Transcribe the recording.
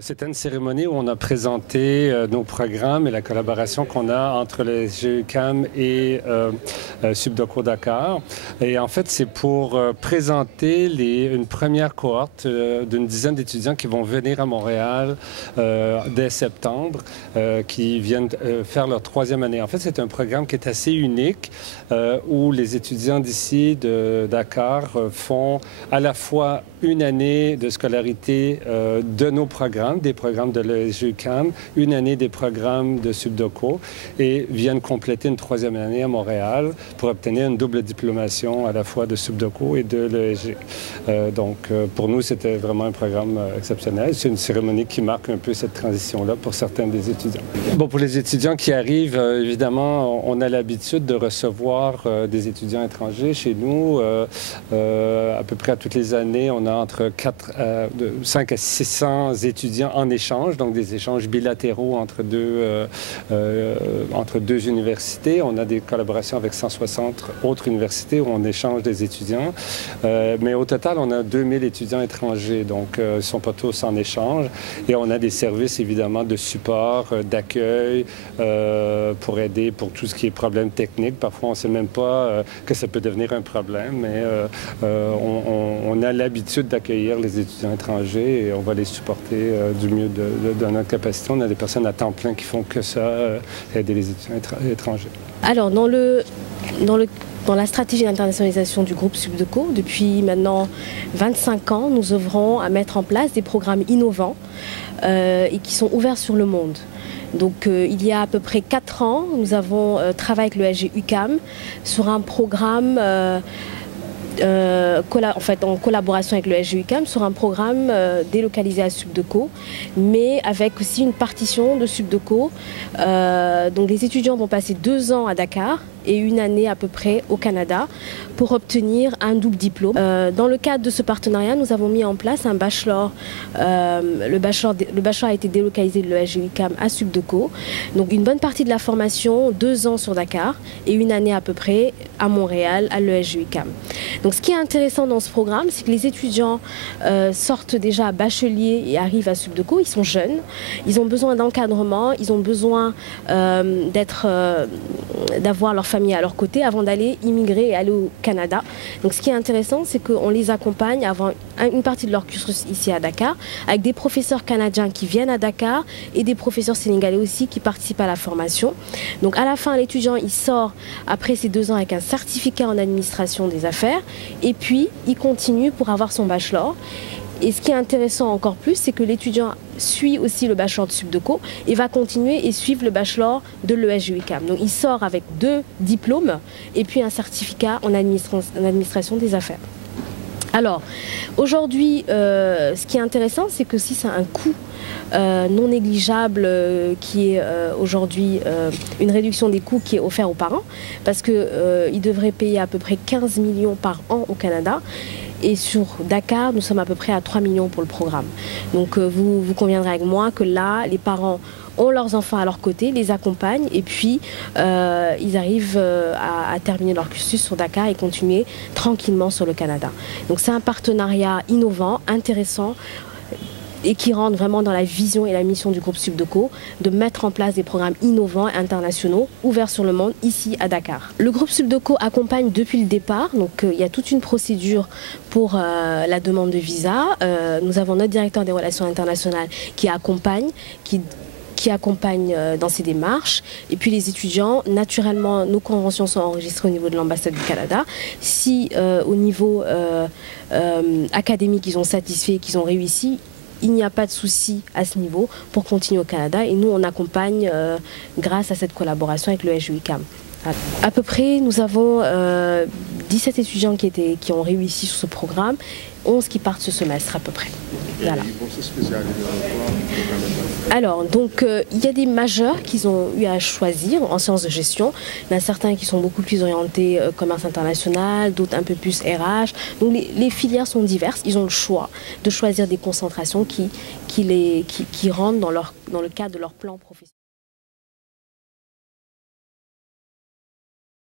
C'était une cérémonie où on a présenté nos programmes et la collaboration qu'on a entre le SGUQAM et Subdeco Dakar. Et en fait, c'est pour présenter une première cohorte d'une dizaine d'étudiants qui vont venir à Montréal dès septembre, qui viennent faire leur troisième année. En fait, c'est un programme qui est assez unique, où les étudiants d'ici, de Dakar, font à la fois une année de scolarité de nos programmes, des programmes de l'ESGUQAM, une année des programmes de Subdeco et viennent compléter une troisième année à Montréal pour obtenir une double diplomation à la fois de Subdeco et de l'ESG. Donc, pour nous, c'était vraiment un programme exceptionnel. C'est une cérémonie qui marque un peu cette transition-là pour certains des étudiants. Bon, pour les étudiants qui arrivent, évidemment, on a l'habitude de recevoir des étudiants étrangers chez nous. À peu près à toutes les années, on a entre 5 à 600 étudiants en échange, donc des échanges bilatéraux entre deux universités. On a des collaborations avec 160 autres universités où on échange des étudiants. Mais au total, on a 2000 étudiants étrangers, donc ils ne sont pas tous en échange. Et on a des services, évidemment, de support, d'accueil pour aider pour tout ce qui est problème technique. Parfois, on ne sait même pas que ça peut devenir un problème, mais on a l'habitude d'accueillir les étudiants étrangers et on va les supporter du mieux de notre capacité. On a des personnes à temps plein qui font que ça, aider les étudiants étrangers. Alors, dans la stratégie d'internationalisation du groupe Subdeco, depuis maintenant 25 ans, nous œuvrons à mettre en place des programmes innovants et qui sont ouverts sur le monde. Donc il y a à peu près 4 ans, nous avons travaillé avec le SGUQAM sur un programme en collaboration avec le SGUQAM sur un programme délocalisé à Subdeco, mais avec aussi une partition de Subdeco. Donc les étudiants vont passer 2 ans à Dakar et une année à peu près au Canada pour obtenir un double diplôme. Dans le cadre de ce partenariat, nous avons mis en place un bachelor. Le bachelor a été délocalisé de l'ESGUQAM à Subdeco. Donc une bonne partie de la formation, 2 ans sur Dakar et une année à peu près à Montréal, à l'ESGUQAM. Donc ce qui est intéressant dans ce programme, c'est que les étudiants sortent déjà bacheliers et arrivent à Subdeco. Ils sont jeunes, ils ont besoin d'encadrement, ils ont besoin d'avoir leur famille à leur côté avant d'aller immigrer et aller au Canada. Donc ce qui est intéressant, c'est qu'on les accompagne avant une partie de leur cursus ici à Dakar, avec des professeurs canadiens qui viennent à Dakar et des professeurs sénégalais aussi qui participent à la formation. Donc à la fin, l'étudiant il sort après ces 2 ans avec un certificat en administration des affaires et puis il continue pour avoir son bachelor. Et ce qui est intéressant encore plus, c'est que l'étudiant suit aussi le bachelor de Subdeco et va continuer et suivre le bachelor de l'ESGUQAM. Donc il sort avec 2 diplômes et puis un certificat en administration des affaires. Alors, aujourd'hui, ce qui est intéressant, c'est que si c'est un coût non négligeable qui est aujourd'hui une réduction des coûts qui est offerte aux parents, parce qu'ils devraient payer à peu près 15 millions par an au Canada. Et sur Dakar, nous sommes à peu près à 3 millions pour le programme. Donc vous conviendrez avec moi que là, les parents ont leurs enfants à leur côté, les accompagnent et puis ils arrivent à terminer leur cursus sur Dakar et continuer tranquillement sur le Canada. Donc c'est un partenariat innovant, intéressant et qui rentre vraiment dans la vision et la mission du groupe Subdeco de mettre en place des programmes innovants et internationaux ouverts sur le monde ici à Dakar. Le groupe Subdeco accompagne depuis le départ, donc il y a toute une procédure pour la demande de visa. Nous avons notre directeur des relations internationales qui accompagne, dans ces démarches. Et puis les étudiants, naturellement, nos conventions sont enregistrées au niveau de l'ambassade du Canada. Si au niveau académique, ils ont satisfait, qu'ils ont réussi, il n'y a pas de souci à ce niveau pour continuer au Canada. Et nous, on accompagne grâce à cette collaboration avec le SGUQAM. À peu près, nous avons 17 étudiants qui ont réussi sur ce programme, 11 qui partent ce semestre à peu près. Voilà. Alors, donc, il y a des majeurs qu'ils ont eu à choisir en sciences de gestion. Il y en a certains qui sont beaucoup plus orientés commerce international, d'autres un peu plus RH. Donc, les filières sont diverses. Ils ont le choix de choisir des concentrations qui rentrent dans le cadre de leur plan professionnel.